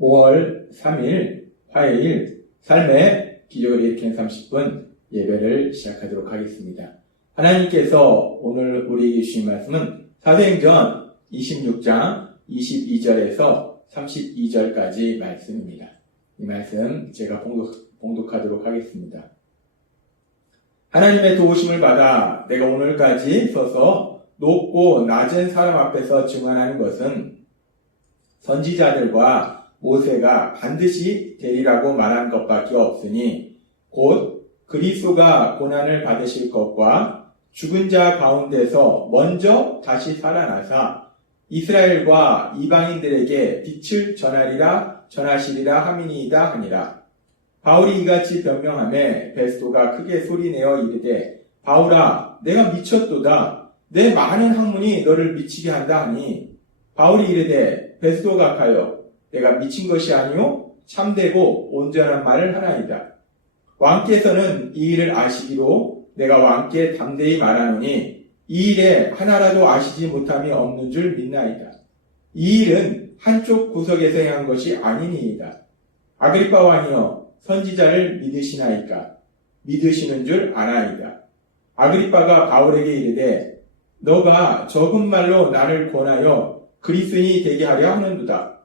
5월 3일 화요일 삶의 기적을 일으키는 30분 예배를 시작하도록 하겠습니다. 하나님께서 오늘 우리에게 주신 말씀은 사도행전 26장 22절에서 32절까지 말씀입니다. 이 말씀 제가 봉독하도록 하겠습니다. 하나님의 도우심을 받아 내가 오늘까지 서서 높고 낮은 사람 앞에서 증언하는 것은 선지자들과 모세가 반드시 되리라고 말한 것밖에 없으니 곧 그리스도가 고난을 받으실 것과 죽은 자 가운데서 먼저 다시 살아나사 이스라엘과 이방인들에게 빛을 전하시리라 함이니이다 하니라. 바울이 이같이 변명하매 베스도가 크게 소리내어 이르되 바울아 내가 미쳤도다. 내 많은 학문이 너를 미치게 한다 하니 바울이 이르되 베스도 각하여 내가 미친 것이 아니요 참되고 온전한 말을 하나이다. 왕께서는 이 일을 아시기로 내가 왕께 담대히 말하노니 이 일에 하나라도 아시지 못함이 없는 줄 믿나이다. 이 일은 한쪽 구석에서 행한 것이 아니니이다. 아그리빠 왕이여 선지자를 믿으시나이까? 믿으시는 줄 아나이다. 아그리빠가 바울에게 이르되 너가 적은 말로 나를 권하여 그리스도인이 되게 하려 하는도다.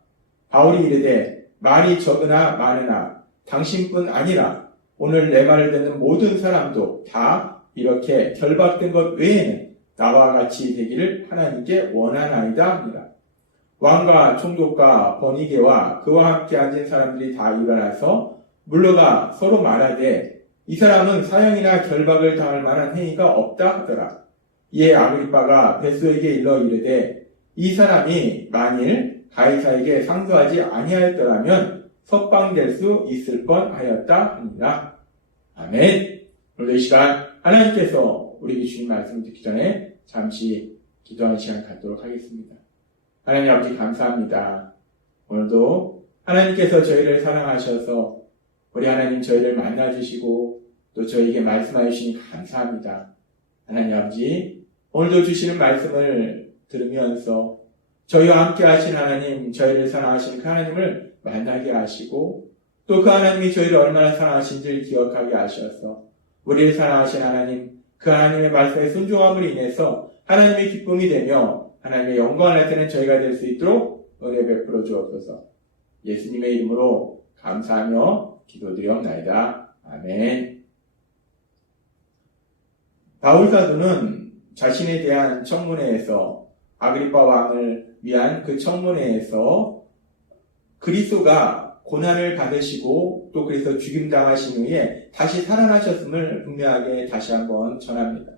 바울이 이르되 말이 적으나 많으나 당신뿐 아니라 오늘 내 말을 듣는 모든 사람도 다 이렇게 결박된 것 외에는 나와 같이 되기를 하나님께 원하나이다 합니다. 왕과 총독과 번이게와 그와 함께 앉은 사람들이 다 일어나서 물러가 서로 말하되 이 사람은 사형이나 결박을 당할 만한 행위가 없다 하더라. 이에 아그리빠가 베스도에게 일러 이르되 이 사람이 만일 가이사에게 상소하지 아니하였더라면 석방될 수 있을 뻔하였다 하니라. 아멘. 오늘 이 시간 하나님께서 우리에게 주신 말씀을 듣기 전에 잠시 기도하는 시간 갖도록 하겠습니다. 하나님 아버지 감사합니다. 오늘도 하나님께서 저희를 사랑하셔서 우리 하나님 저희를 만나주시고 또 저희에게 말씀하여 주시니 감사합니다. 하나님 아버지 오늘도 주시는 말씀을 들으면서 저희와 함께 하신 하나님, 저희를 사랑하시는 그 하나님을 만나게 하시고 또 그 하나님이 저희를 얼마나 사랑하신지를 기억하게 하셔서 우리를 사랑하신 하나님, 그 하나님의 말씀에 순종함으로 인해서 하나님의 기쁨이 되며 하나님의 영광을 나타내는 저희가 될 수 있도록 은혜 베풀어 주옵소서. 예수님의 이름으로 감사하며 기도드리옵나이다. 아멘. 바울 사도는 자신에 대한 청문회에서 아그리빠 왕을 위한 그 청문회에서 그리스도가 고난을 받으시고 또 그래서 죽임당하신 후에 다시 살아나셨음을 분명하게 다시 한번 전합니다.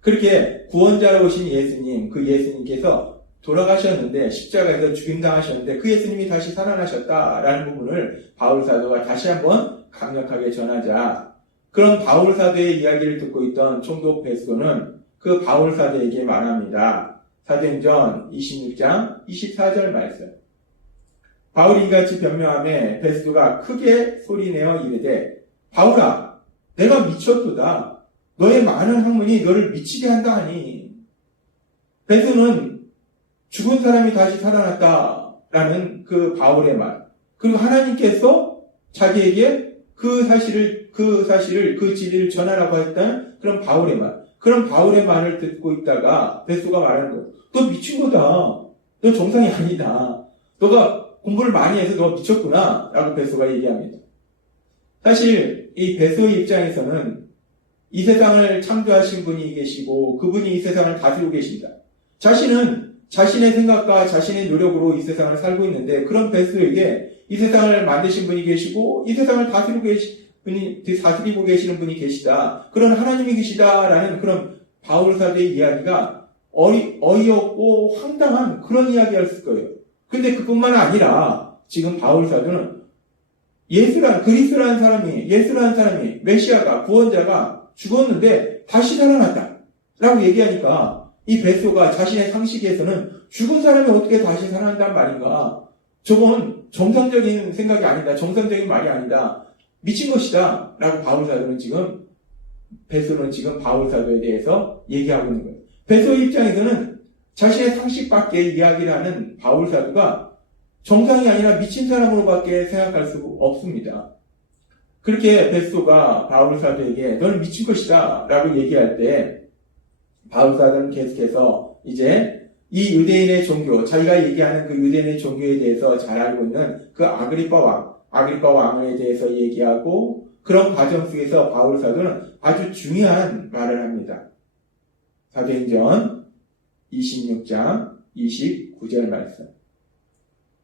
그렇게 구원자로 오신 예수님, 그 예수님께서 돌아가셨는데 십자가에서 죽임당하셨는데 그 예수님이 다시 살아나셨다라는 부분을 바울 사도가 다시 한번 강력하게 전하자 그런 바울 사도의 이야기를 듣고 있던 총독 베스도는 그 바울 사도에게 말합니다. 사도행전 26장 24절 말씀. 바울이 이같이 변명하며 베스도가 크게 소리내어 이르되 바울아 내가 미쳤도다. 너의 많은 학문이 너를 미치게 한다 하니. 베스도는 죽은 사람이 다시 살아났다라는 그 바울의 말 그리고 하나님께서 자기에게 그 사실을 그 진리를 전하라고 했다는 그런 바울의 말 그런 바울의 말을 듣고 있다가 베스도가 말하는 거예요. 너 미친 거다. 너 정상이 아니다. 너가 공부를 많이 해서 너 미쳤구나. 라고 베스도가 얘기합니다. 사실 이 베스도의 입장에서는 이 세상을 창조하신 분이 계시고 그분이 이 세상을 다스리고 계십니다. 자신은 자신의 생각과 자신의 노력으로 이 세상을 살고 있는데 그런 베스도에게 이 세상을 만드신 분이 계시고 이 세상을 다스리고 계시는 분이 계시다. 그런 하나님이 계시다라는 그런 바울 사도의 이야기가 어이없고 황당한 그런 이야기였을 거예요. 근데 그뿐만 아니라 지금 바울 사도는 그리스도라는 사람이 메시아가 구원자가 죽었는데 다시 살아났다 라고 얘기하니까 이 베스도가 자신의 상식에서는 죽은 사람이 어떻게 다시 살아난단 말인가. 저건 정상적인 생각이 아니다. 정상적인 말이 아니다. 미친 것이다. 라고 베스도는 지금 바울 사도에 대해서 얘기하고 있는 거예요. 베스도의 입장에서는 자신의 상식 밖의 이야기를 하는 바울 사도가 정상이 아니라 미친 사람으로밖에 생각할 수 없습니다. 그렇게 베스토가 바울 사도에게 너는 미친 것이다 라고 얘기할 때 바울 사도는 계속해서 이제 이 유대인의 종교, 자기가 얘기하는 그 유대인의 종교에 대해서 잘 알고 있는 그 아그리파 왕에 대해서 얘기하고 그런 과정 속에서 바울 사도는 아주 중요한 말을 합니다. 사도행전 26장 29절 말씀.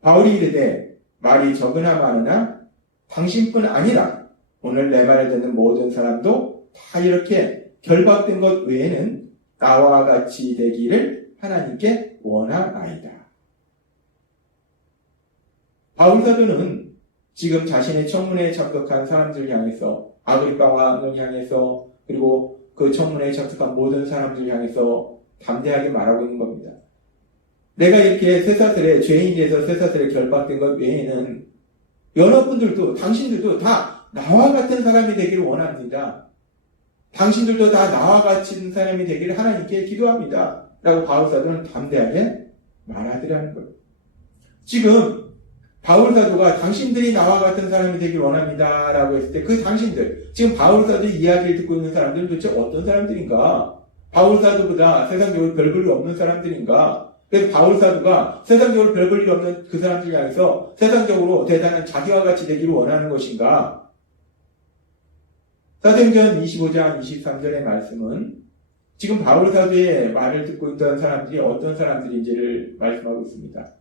바울이 이르되 말이 적으나 많으나 당신뿐 아니라 오늘 내 말을 듣는 모든 사람도 다 이렇게 결박된 것 외에는 나와 같이 되기를 하나님께 원하나이다. 바울 사도는 지금 자신의 청문회에 참석한 사람들을 향해서 아그리파 왕을 향해서 그리고 그 청문회에 참석한 모든 사람들을 향해서 담대하게 말하고 있는 겁니다. 내가 이렇게 쇠사슬에 죄인이 돼서 쇠사슬에 결박된 것 외에는 여러분들도 당신들도 다 나와 같은 사람이 되기를 원합니다. 당신들도 다 나와 같은 사람이 되기를 하나님께 기도합니다. 라고 바울 사도는 담대하게 말하더라는 거예요. 지금 바울 사도가 당신들이 나와 같은 사람이 되길 원합니다. 라고 했을 때 그 당신들, 지금 바울 사도 이야기를 듣고 있는 사람들은 도대체 어떤 사람들인가? 바울 사도보다 세상적으로 별 볼일 없는 사람들인가? 그래서 바울 사도가 세상적으로 별 볼일 없는 그 사람들 향해서 세상적으로 대단한 자기와 같이 되기를 원하는 것인가? 사도행전 25장 23절의 말씀은 지금 바울 사도의 말을 듣고 있던 사람들이 어떤 사람들인지를 말씀하고 있습니다.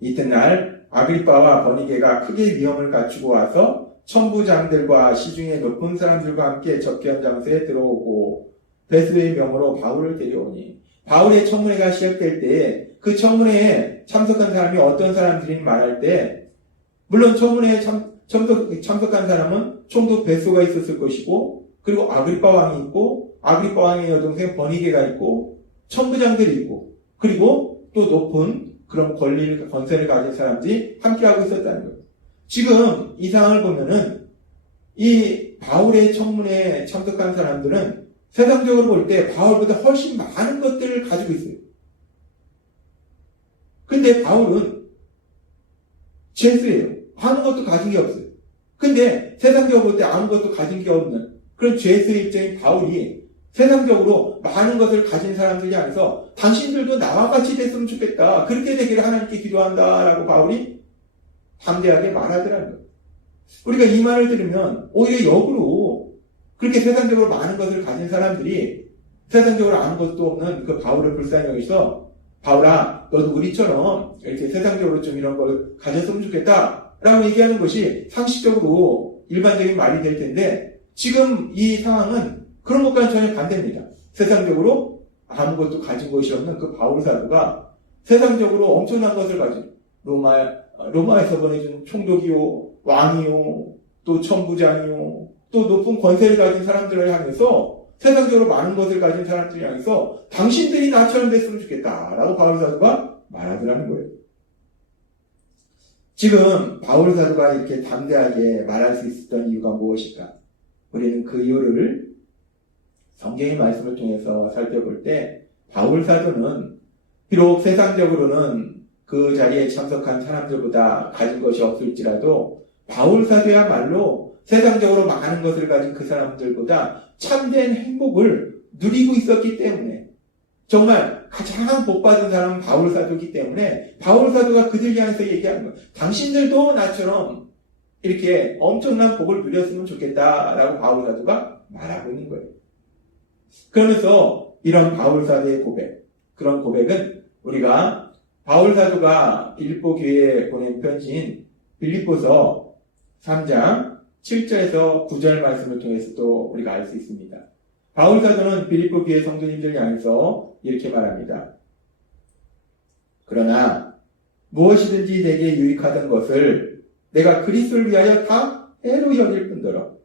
이튿날 아그리빠와 버니게가 크게 위험을 갖추고 와서 천부장들과 시중의 높은 사람들과 함께 접견 장소에 들어오고 베스도의 명으로 바울을 데려오니 바울의 청문회가 시작될 때 그 청문회에 참석한 사람이 어떤 사람들인 말할 때 물론 청문회에 참석한 사람은 총독 베스도가 있었을 것이고 그리고 아그리빠 왕이 있고 아그리빠 왕의 여동생 버니게가 있고 천부장들이 있고 그리고 또 높은 그런 권세를 가진 사람들이 함께하고 있었다는 거예요. 지금 이 상황을 보면은 이 바울의 청문회에 참석한 사람들은 세상적으로 볼 때 바울보다 훨씬 많은 것들을 가지고 있어요. 근데 바울은 죄수예요. 아무것도 가진 게 없어요. 근데 세상적으로 볼 때 아무것도 가진 게 없는 그런 죄수의 입장인 바울이 세상적으로 많은 것을 가진 사람들이 안에서 당신들도 나와 같이 됐으면 좋겠다. 그렇게 되기를 하나님께 기도한다. 라고 바울이 담대하게 말하더라는 거예요. 우리가 이 말을 들으면 오히려 역으로 그렇게 세상적으로 많은 것을 가진 사람들이 세상적으로 아무것도 없는 그 바울을 불쌍히 여기서 바울아 너도 우리처럼 이렇게 세상적으로 좀 이런 걸 가졌으면 좋겠다. 라고 얘기하는 것이 상식적으로 일반적인 말이 될 텐데 지금 이 상황은 그런 것과는 전혀 반대입니다. 세상적으로 아무것도 가진 것이 없는 그 바울 사도가 세상적으로 엄청난 것을 가진 로마에서 보내준 총독이요, 왕이요, 또 천부장이요, 또 높은 권세를 가진 사람들을 향해서 세상적으로 많은 것을 가진 사람들을 향해서 당신들이 나처럼 됐으면 좋겠다라고 바울 사도가 말하더라는 거예요. 지금 바울 사도가 이렇게 담대하게 말할 수 있었던 이유가 무엇일까? 우리는 그 이유를 성경의 말씀을 통해서 살펴볼 때 바울 사도는 비록 세상적으로는 그 자리에 참석한 사람들보다 가진 것이 없을지라도 바울 사도야말로 세상적으로 많은 것을 가진 그 사람들보다 참된 행복을 누리고 있었기 때문에 정말 가장 복받은 사람은 바울 사도이기 때문에 바울 사도가 그들 향해서 얘기하는 거예요. 당신들도 나처럼 이렇게 엄청난 복을 누렸으면 좋겠다라고 바울 사도가 말하고 있는 거예요. 그러면서 이런 바울 사도의 고백, 그런 고백은 우리가 바울 사도가 빌립보 교회에 보낸 편지인 빌립보서 3장 7절에서 9절 말씀을 통해서도 우리가 알 수 있습니다. 바울 사도는 빌립보 교회 성도님들 향해서 이렇게 말합니다. 그러나 무엇이든지 내게 유익하던 것을 내가 그리스도를 위하여 다 해로 여길 뿐더러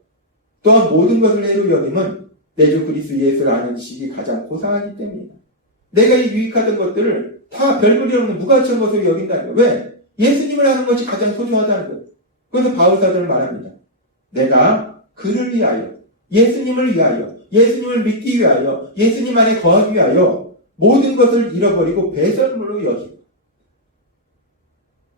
또한 모든 것을 해로 여김은 내 주 그리스도 예수를 아는 지식이 가장 고상하기 때문이다. 내가 이 유익하던 것들을 다 별볼이 없는 무가치한 것으로 여긴다는 거예요. 왜? 예수님을 아는 것이 가장 소중하다는 거예요. 그래서 바울 사도는 말합니다. 내가 그를 위하여, 예수님을 위하여, 예수님을 믿기 위하여, 예수님 안에 거하기 위하여 모든 것을 잃어버리고 배설물로 여기고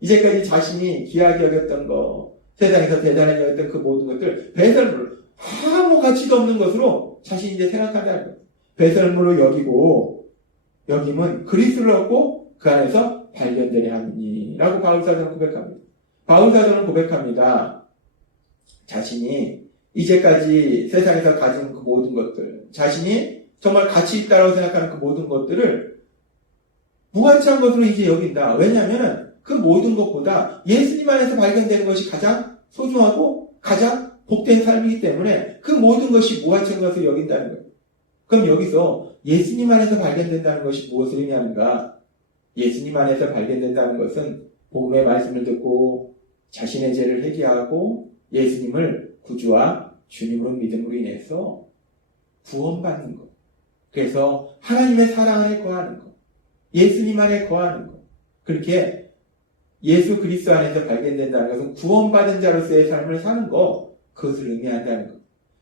이제까지 자신이 귀하게 여겼던 거, 세상에서 대단하게 여겼던 그 모든 것들, 배설물로 아무 가치도 없는 것으로 자신이 이제 생각한다는 거예요. 배설물로 여김은 그리스도를 얻고 그 안에서 발견되려 함이니라고 바울사도는 고백합니다. 바울사도는 고백합니다. 자신이 이제까지 세상에서 가진 그 모든 것들, 자신이 정말 가치 있다고 생각하는 그 모든 것들을 무가치한 것으로 이제 여긴다. 왜냐하면 그 모든 것보다 예수님 안에서 발견되는 것이 가장 소중하고 가장 복된 삶이기 때문에 그 모든 것이 무가치한 것을 여긴다는 거예요. 그럼 여기서 예수님 안에서 발견된다는 것이 무엇을 의미하는가? 예수님 안에서 발견된다는 것은 복음의 말씀을 듣고 자신의 죄를 회개하고 예수님을 구주와 주님으로 믿음으로 인해서 구원받는 것. 그래서 하나님의 사랑 안에 거하는 것. 예수님 안에 거하는 것. 그렇게 예수 그리스도 안에서 발견된다는 것은 구원받은 자로서의 삶을 사는 것. 그것을 의미한다는 것.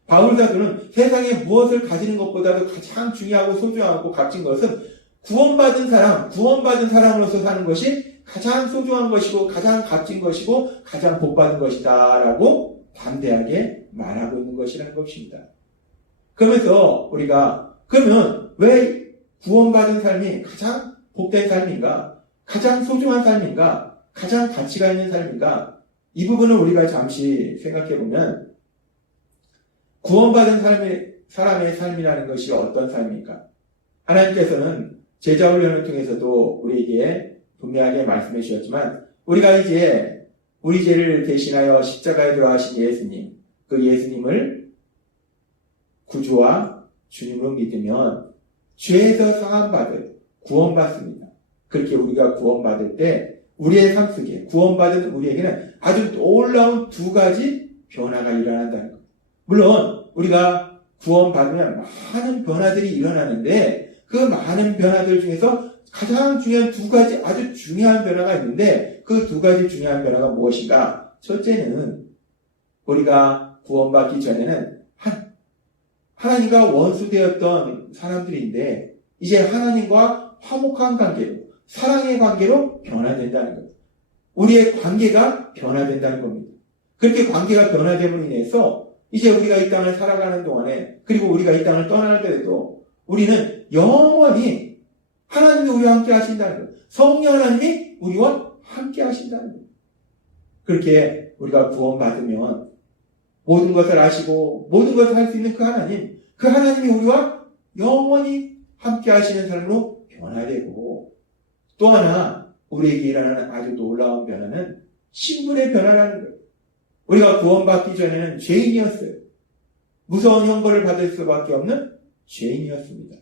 바울사도는 세상에 무엇을 가지는 것보다도 가장 중요하고 소중하고 값진 것은 구원받은 사람으로서 사는 것이 가장 소중한 것이고 가장 값진 것이고 가장 복받은 것이다 라고 담대하게 말하고 있는 것이라는 것입니다. 그러면서 우리가 그러면 왜 구원받은 삶이 가장 복된 삶인가? 가장 소중한 삶인가? 가장 가치가 있는 삶인가? 이 부분을 우리가 잠시 생각해 보면 구원받은 사람의 삶이라는 것이 어떤 삶입니까? 하나님께서는 제자 훈련을 통해서도 우리에게 분명하게 말씀해 주셨지만 우리가 이제 우리 죄를 대신하여 십자가에 돌아가신 예수님, 그 예수님을 구주와 주님으로 믿으면 죄에서 사함받을 구원받습니다. 그렇게 우리가 구원받을 때 우리의 삶 속에 구원받은 우리에게는 아주 놀라운 두 가지 변화가 일어난다는 것. 물론 우리가 구원받으면 많은 변화들이 일어나는데 그 많은 변화들 중에서 가장 중요한 두 가지 아주 중요한 변화가 있는데 그 두 가지 중요한 변화가 무엇인가? 첫째는 우리가 구원받기 전에는 하나님과 원수되었던 사람들인데 이제 하나님과 화목한 관계로 사랑의 관계로 변화된다는 거예요. 우리의 관계가 변화된다는 겁니다. 그렇게 관계가 변화됨으로 인해서 이제 우리가 이 땅을 살아가는 동안에 그리고 우리가 이 땅을 떠날 때에도 우리는 영원히 하나님이 우리와 함께 하신다는 거예요. 성령 하나님이 우리와 함께 하신다는 거예요. 그렇게 우리가 구원받으면 모든 것을 아시고 모든 것을 할 수 있는 그 하나님이 우리와 영원히 함께 하시는 삶으로 변화되고 또 하나 우리에게 일어나는 아주 놀라운 변화는 신분의 변화라는 거예요. 우리가 구원받기 전에는 죄인이었어요. 무서운 형벌을 받을 수밖에 없는 죄인이었습니다.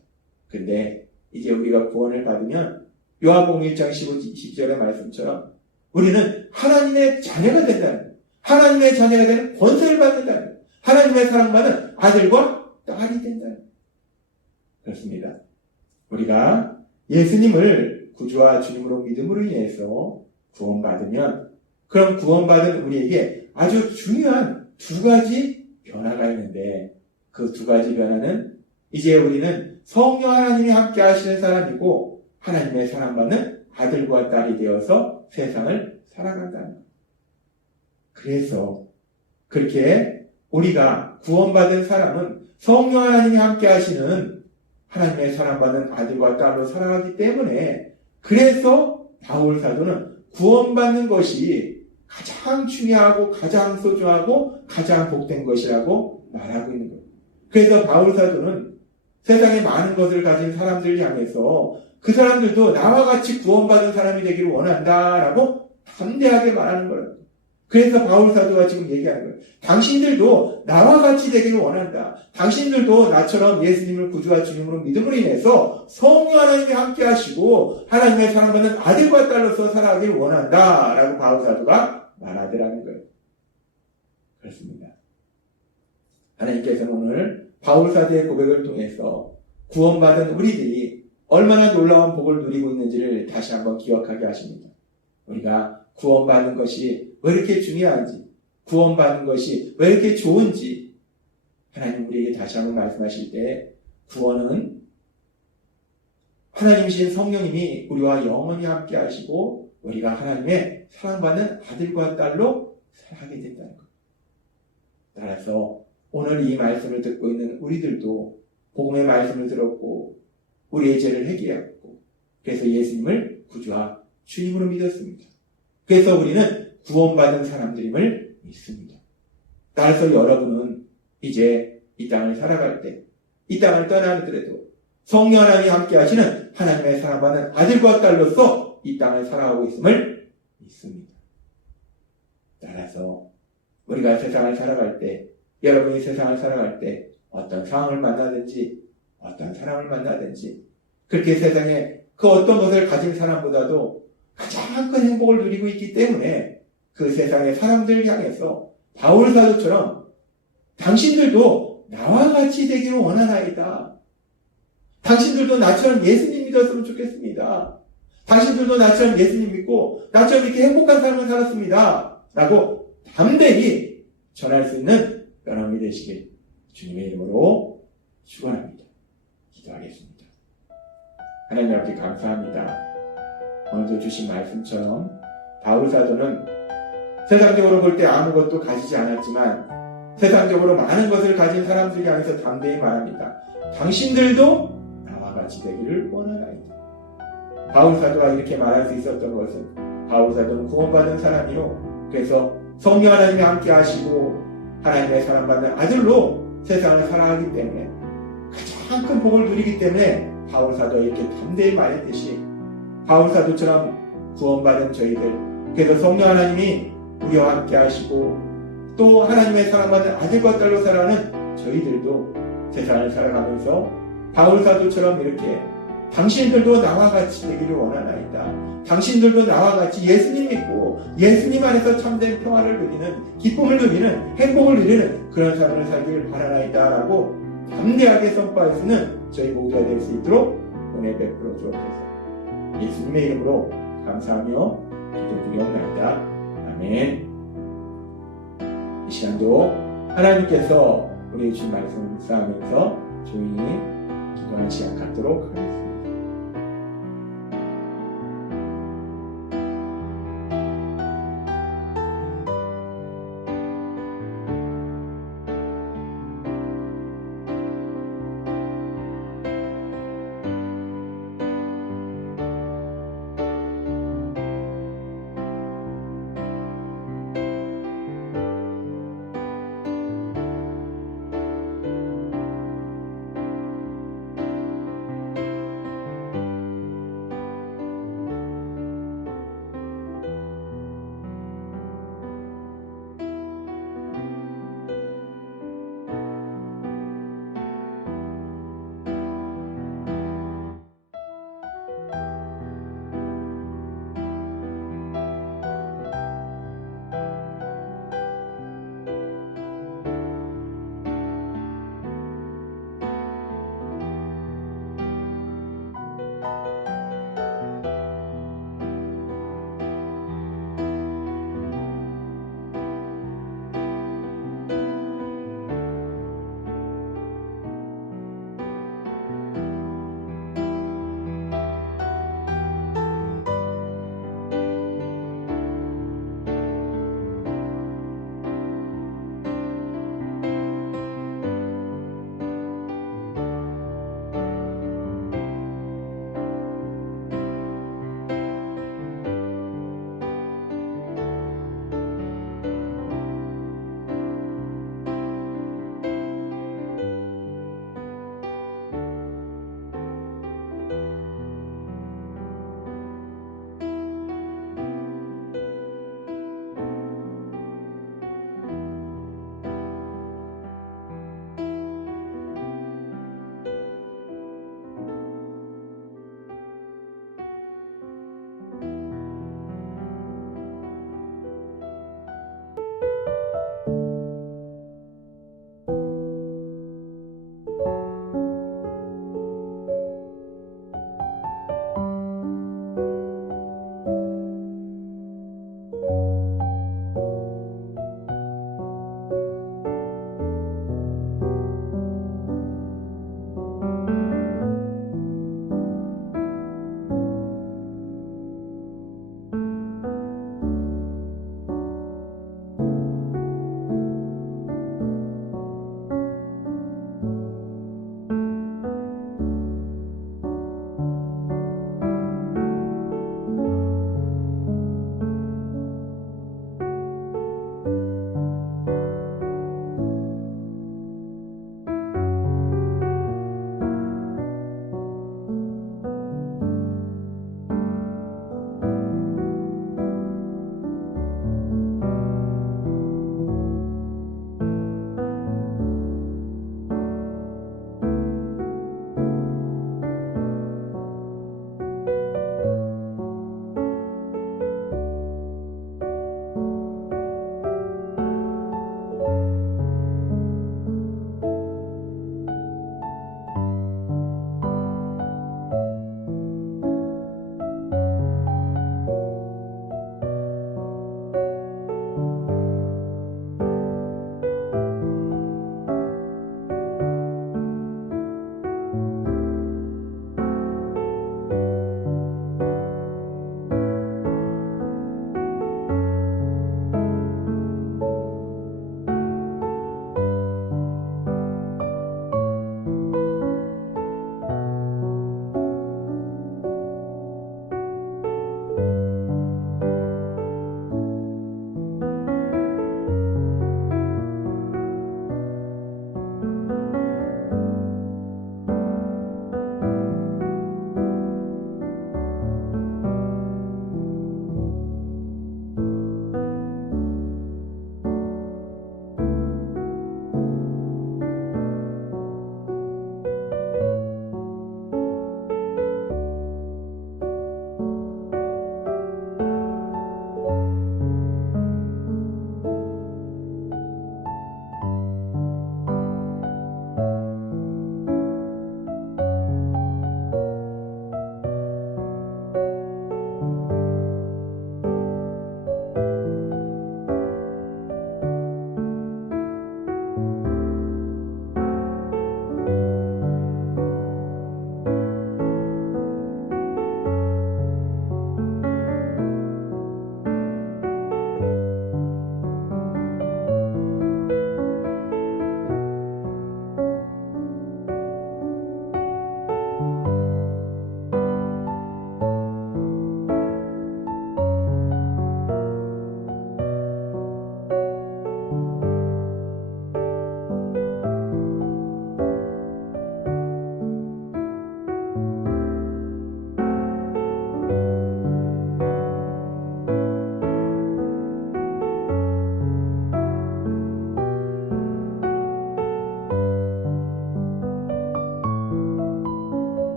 근데 이제 우리가 구원을 받으면 요한복음 1장 15절의 말씀처럼 우리는 하나님의 자녀가 된다는 거예요. 하나님의 자녀가 되는 권세를 받는다는 거예요. 하나님의 사랑받는 아들과 딸이 된다는 거예요. 그렇습니다. 우리가 예수님을 구주와 주님으로 믿음으로 인해서 구원받으면 그럼 구원받은 우리에게 아주 중요한 두 가지 변화가 있는데 그 두 가지 변화는 이제 우리는 성령 하나님이 함께 하시는 사람이고 하나님의 사랑받는 아들과 딸이 되어서 세상을 살아간다는 거예요. 그래서 그렇게 우리가 구원받은 사람은 성령 하나님이 함께 하시는 하나님의 사랑받는 아들과 딸로 살아가기 때문에 그래서 바울 사도는 구원받는 것이 가장 중요하고 가장 소중하고 가장 복된 것이라고 말하고 있는 거예요. 그래서 바울 사도는 세상에 많은 것을 가진 사람들을 향해서 그 사람들도 나와 같이 구원받은 사람이 되기를 원한다라고 담대하게 말하는 거예요. 그래서 바울 사도가 지금 얘기하는 거예요. 당신들도 나와 같이 되기를 원한다. 당신들도 나처럼 예수님을 구주와 주님으로 믿음으로 인해서 성령 하나님이 함께 하시고 하나님의 사랑받는 아들과 딸로서 살아가기를 원한다. 라고 바울 사도가 말하더라는 거예요. 그렇습니다. 하나님께서는 오늘 바울 사도의 고백을 통해서 구원받은 우리들이 얼마나 놀라운 복을 누리고 있는지를 다시 한번 기억하게 하십니다. 우리가 구원받는 것이 왜 이렇게 중요한지, 구원받는 것이 왜 이렇게 좋은지 하나님 우리에게 다시 한번 말씀하실 때 구원은 하나님이신 성령님이 우리와 영원히 함께 하시고 우리가 하나님의 사랑받는 아들과 딸로 살아가게 된다는 것. 따라서 오늘 이 말씀을 듣고 있는 우리들도 복음의 말씀을 들었고 우리의 죄를 회개했고 그래서 예수님을 구주와 주님으로 믿었습니다. 그래서 우리는 구원받은 사람들임을 믿습니다. 따라서 여러분은 이제 이 땅을 살아갈 때, 이 땅을 떠나더라도 성령 하나님이 함께 하시는 하나님의 사랑받는 아들과 딸로서 이 땅을 살아가고 있음을 믿습니다. 따라서 우리가 세상을 살아갈 때, 여러분이 세상을 살아갈 때 어떤 상황을 만나든지 어떤 사람을 만나든지 그렇게 세상에 그 어떤 것을 가진 사람보다도 가장 큰 행복을 누리고 있기 때문에 그 세상의 사람들을 향해서 바울 사도처럼 당신들도 나와 같이 되기를 원하나이다. 당신들도 나처럼 예수님 믿었으면 좋겠습니다. 당신들도 나처럼 예수님 믿고 나처럼 이렇게 행복한 삶을 살았습니다. 라고 담대히 전할 수 있는 여러분이 되시길 주님의 이름으로 축원합니다. 기도하겠습니다. 하나님 아버지 감사합니다. 오늘도 주신 말씀처럼 바울 사도는 세상적으로 볼 때 아무것도 가지지 않았지만 세상적으로 많은 것을 가진 사람들을 향해서 담대히 말합니다. 당신들도 나와 같이 되기를 원하나이다. 바울 사도가 이렇게 말할 수 있었던 것은 바울 사도는 구원받은 사람이요. 그래서 성령 하나님이 함께 하시고 하나님의 사랑받는 아들로 세상을 살아가기 때문에 가장 큰 복을 누리기 때문에 바울 사도가 이렇게 담대히 말했듯이 바울 사도처럼 구원받은 저희들 그래서 성령 하나님이 우리와 함께 하시고 또 하나님의 사랑받는 아들과 딸로 살아가는 저희들도 세상을 살아가면서 바울 사도처럼 이렇게 당신들도 나와 같이 되기를 원하나이다. 당신들도 나와 같이 예수님 믿고 예수님 안에서 참된 평화를 누리는 기쁨을 누리는 행복을 누리는 그런 삶을 살기를 바라나이다 라고 담대하게 선포할 수 있는 저희 모두가 될 수 있도록 은혜 베풀어 주옵소서. 예수님의 이름으로 감사하며 기도드리옵나이다. 아멘. 이 시간도 하나님께서 우리의 주신 말씀을 묵상하면서 조용히 기도하는 시간 갖도록 하겠습니다.